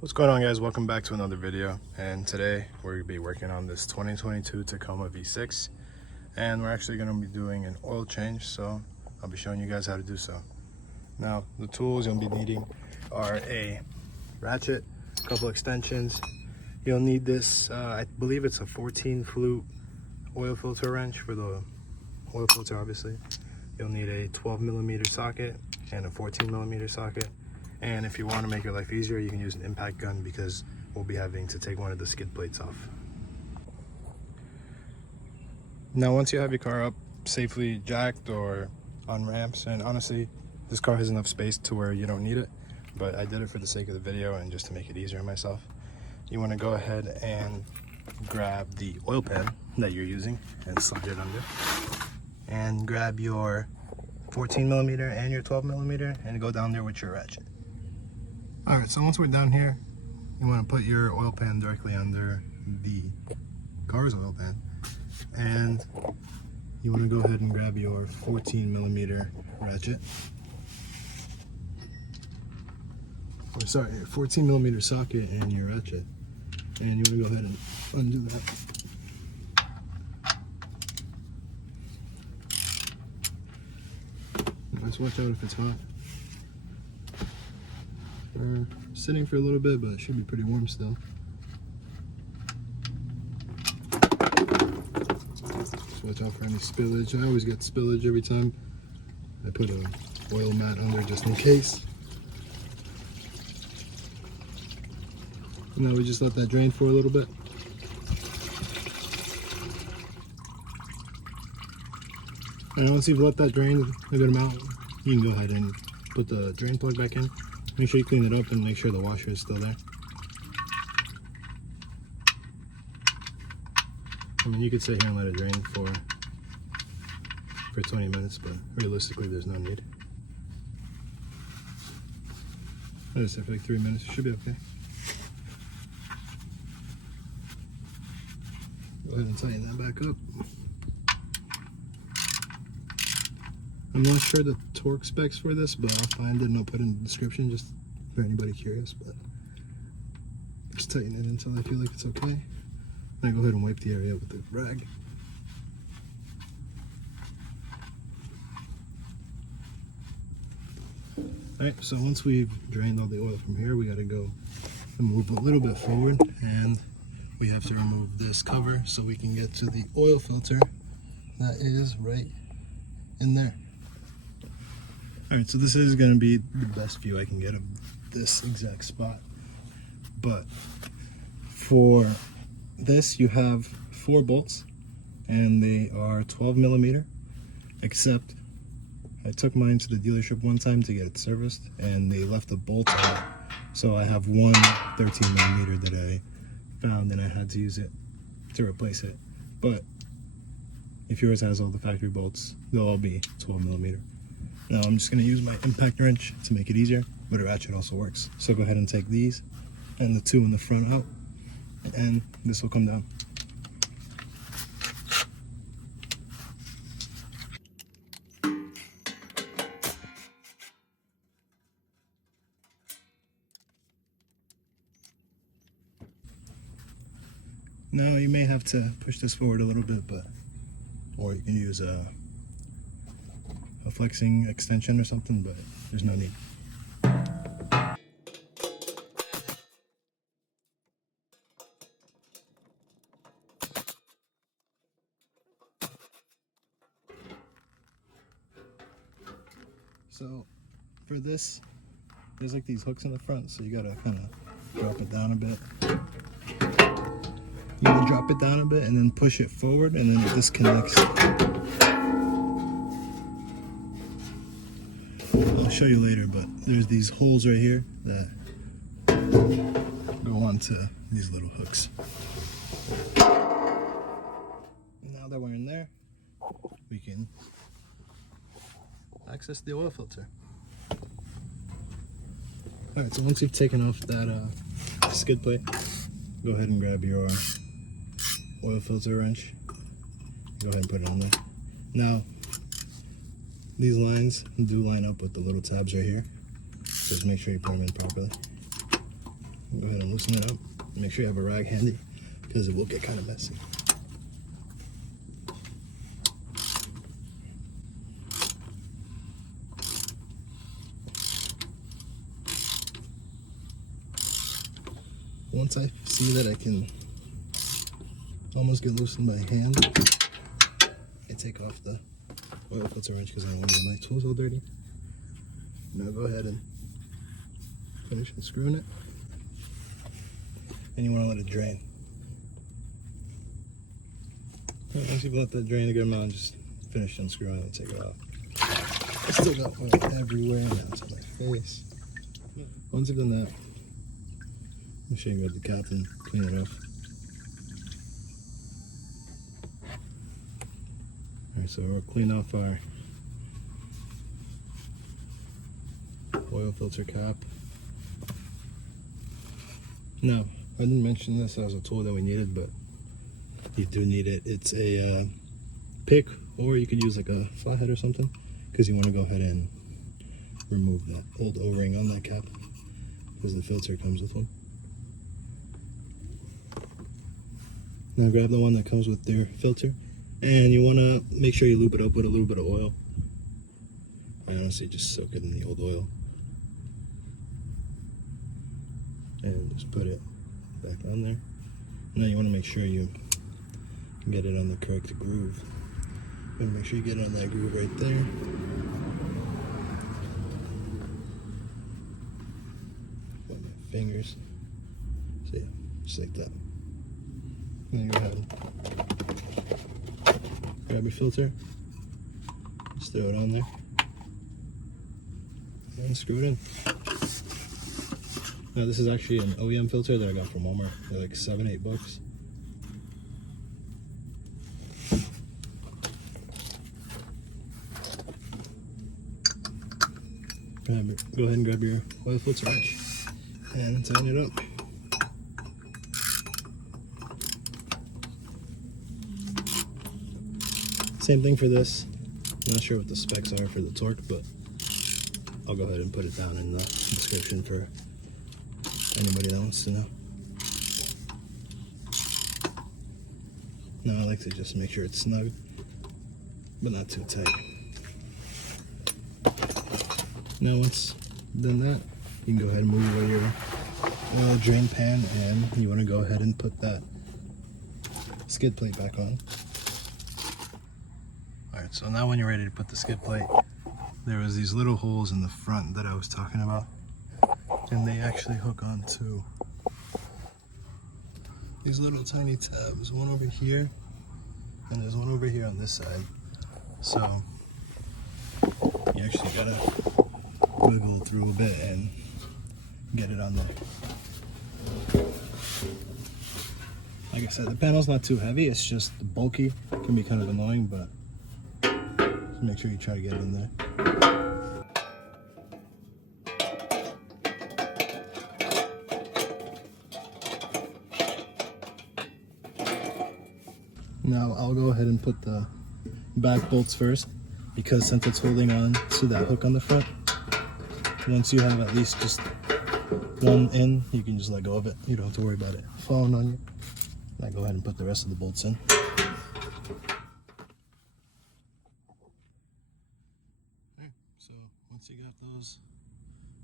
What's going on, guys? Welcome back to another video, and today we're going to be working on this 2022 Tacoma V6, and we're actually going to be doing an oil change, so I'll be showing you guys how to do so. Now, the tools you'll be needing are a ratchet, a couple extensions. You'll need this, I believe it's a 14 flute oil filter wrench for the oil filter, obviously. You'll need a 12mm socket and a 14mm socket. And if you want to make your life easier, you can use an impact gun because we'll be having to take one of the skid plates off. Now, once you have your car up safely jacked or on ramps, and honestly, this car has enough space to where you don't need it, but I did it for the sake of the video and just to make it easier on myself. You want to go ahead and grab the oil pan that you're using and slide it under. And grab your 14mm and your 12mm and go down there with your ratchet. Alright, so once we're down here, you want to put your oil pan directly under the car's oil pan. And you want to go ahead and grab your 14mm ratchet. Or sorry, your 14mm socket and your ratchet. And you want to go ahead and undo that. Just watch out if it's hot. We're sitting for a little bit, but it should be pretty warm still. Just watch out for any spillage. I always get spillage every time I put an oil mat under just in case. And now we just let that drain for a little bit. And once you've let that drain a good amount, you can go ahead and put the drain plug back in. Make sure you clean it up and make sure the washer is still there. I mean, you could sit here and let it drain for 20 minutes, but realistically, there's no need. I just said for like 3 minutes, it should be okay. Go ahead and tighten that back up. I'm not sure the torque specs for this, but I'll find it and I'll put it in the description just for anybody curious. But just tighten it until I feel like it's okay. Then go ahead and wipe the area with the rag. Alright, so once we've drained all the oil from here, we got to go and move a little bit forward, and we have to remove this cover so we can get to the oil filter that is right in there. Alright, so this is going to be the best view I can get of this exact spot. But for this, you have 4 bolts, and they are 12mm, except I took mine to the dealership one time to get it serviced, and they left the bolts on it. So I have one 13mm that I found, and I had to use it to replace it. But if yours has all the factory bolts, they'll all be 12mm. Now I'm just going to use my impact wrench to make it easier, but a ratchet also works. So go ahead and take these and the 2 in the front out, and this will come down. Now you may have to push this forward a little bit, or you can use a flexing extension or something, but there's no need. So for this, there's like these hooks in the front, so you gotta kind of drop it down a bit. You can drop it down a bit and then push it forward, and then it disconnects. I'll show you later, but there's these holes right here that go onto these little hooks. Now that we're in there, we can access the oil filter. Alright, so once you've taken off that skid plate, go ahead and grab your oil filter wrench. Go ahead and put it in there. Now, these lines do line up with the little tabs right here. Just make sure you put them in properly. Go ahead loosen it up. Make sure you have a rag handy because it will get kind of messy. Once I see that I can almost get loosened by hand, I take off the oil filter wrench because I don't want to get my tools all dirty. Now go ahead and finish unscrewing it. And you want to let it drain. Once you've let that drain a good amount, just finish unscrewing it and take it off. I still got oil everywhere now. It's on my face. Once you've done that, make sure you grab the cap and clean it off. Alright, so we'll clean off our oil filter cap. Now, I didn't mention this as a tool that we needed, but you do need it. It's a pick, or you could use like a flathead or something, because you want to go ahead and remove that old O-ring on that cap, because the filter comes with one. Now grab the one that comes with their filter, and you want to make sure you lube it up with a little bit of oil. I honestly just soak it in the old oil and just put it back on there. Now you want to make sure you get it on the correct groove. You want to make sure you get it on that groove right there. With my fingers. So yeah, just like that. There you have it. Grab your filter, just throw it on there, and screw it in. Now this is actually an OEM filter that I got from Walmart. They're like $7-8. Go ahead and grab your oil filter wrench and tighten it up. Same thing for this. I'm not sure what the specs are for the torque, but I'll go ahead and put it down in the description for anybody that wants to know. Now I like to just make sure it's snug, but not too tight. Now once done that, you can go ahead and move away your oil drain pan, and you want to go ahead and put that skid plate back on. Alright, so now when you're ready to put the skid plate, there was these little holes in the front that I was talking about, and they actually hook onto these little tiny tabs, one over here and there's one over here on this side. So you actually gotta wiggle through a bit and get it on there. Like I said, the panel's not too heavy, it's just bulky. It can be kind of annoying, but just make sure you try to get it in there. Now I'll go ahead and put the back bolts first, because since it's holding on to that hook on the front, once you have at least just one in, you can just let go of it. You don't have to worry about it falling on you. Now go ahead and put the rest of the bolts in. So once you got those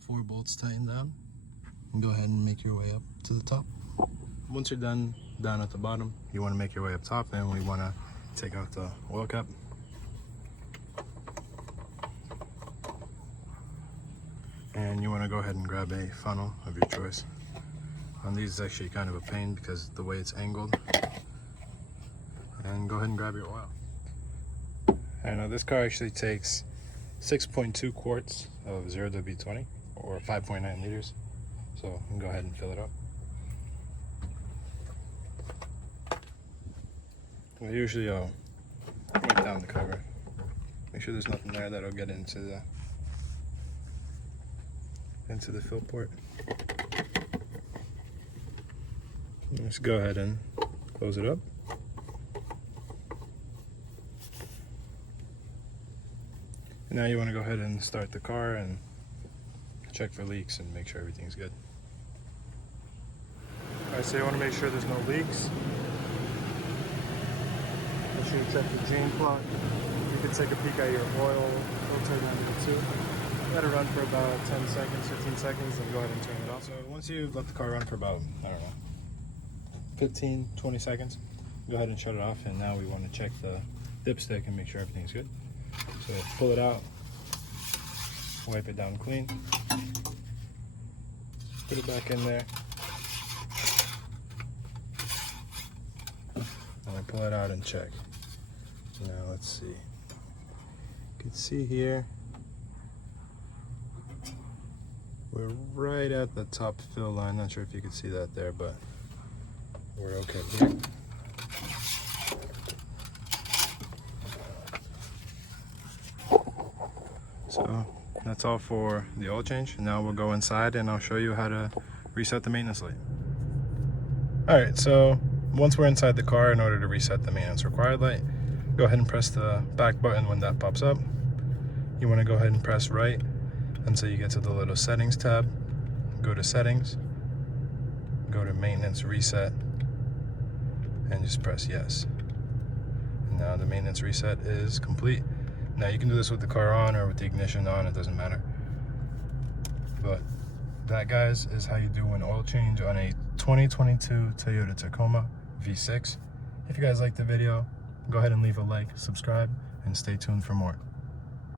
4 bolts tightened down, you can go ahead and make your way up to the top. Once you're done down at the bottom, you want to make your way up top, and we want to take out the oil cap. And you want to go ahead and grab a funnel of your choice. On these, it's actually kind of a pain because the way it's angled. And go ahead and grab your oil. And now this car actually takes 6.2 quarts of 0W20 or 5.9 liters. So you can go ahead and fill it up. Well, usually I'll wipe down the cover. Make sure there's nothing there that'll get into the fill port. Just go ahead and close it up. And now you want to go ahead and start the car and check for leaks and make sure everything's good. Alright, so you want to make sure there's no leaks. Make sure you check your drain clock. You can take a peek at your oil filter down here too. Let it run for about 10 seconds, 15 seconds, then go ahead and turn it off. So once you've let the car run for about, I don't know, 15, 20 seconds, go ahead and shut it off. And now we want to check the dipstick and make sure everything's good. So pull it out, wipe it down clean, put it back in there, and then pull it out and check. Now let's see. You can see here, we're right at the top fill line. Not sure if you can see that there, but we're okay here. So that's all for the oil change. Now we'll go inside and I'll show you how to reset the maintenance light. Alright, so once we're inside the car, in order to reset the maintenance required light, go ahead and press the back button when that pops up. You want to go ahead and press right until you get to the little settings tab. Go to settings, go to maintenance reset, and just press yes. And now the maintenance reset is complete. Now you can do this with the car on or with the ignition on, it doesn't matter. But that, guys, is how you do an oil change on a 2022 Toyota Tacoma V6. If you guys liked the video, go ahead and leave a like, subscribe, and stay tuned for more.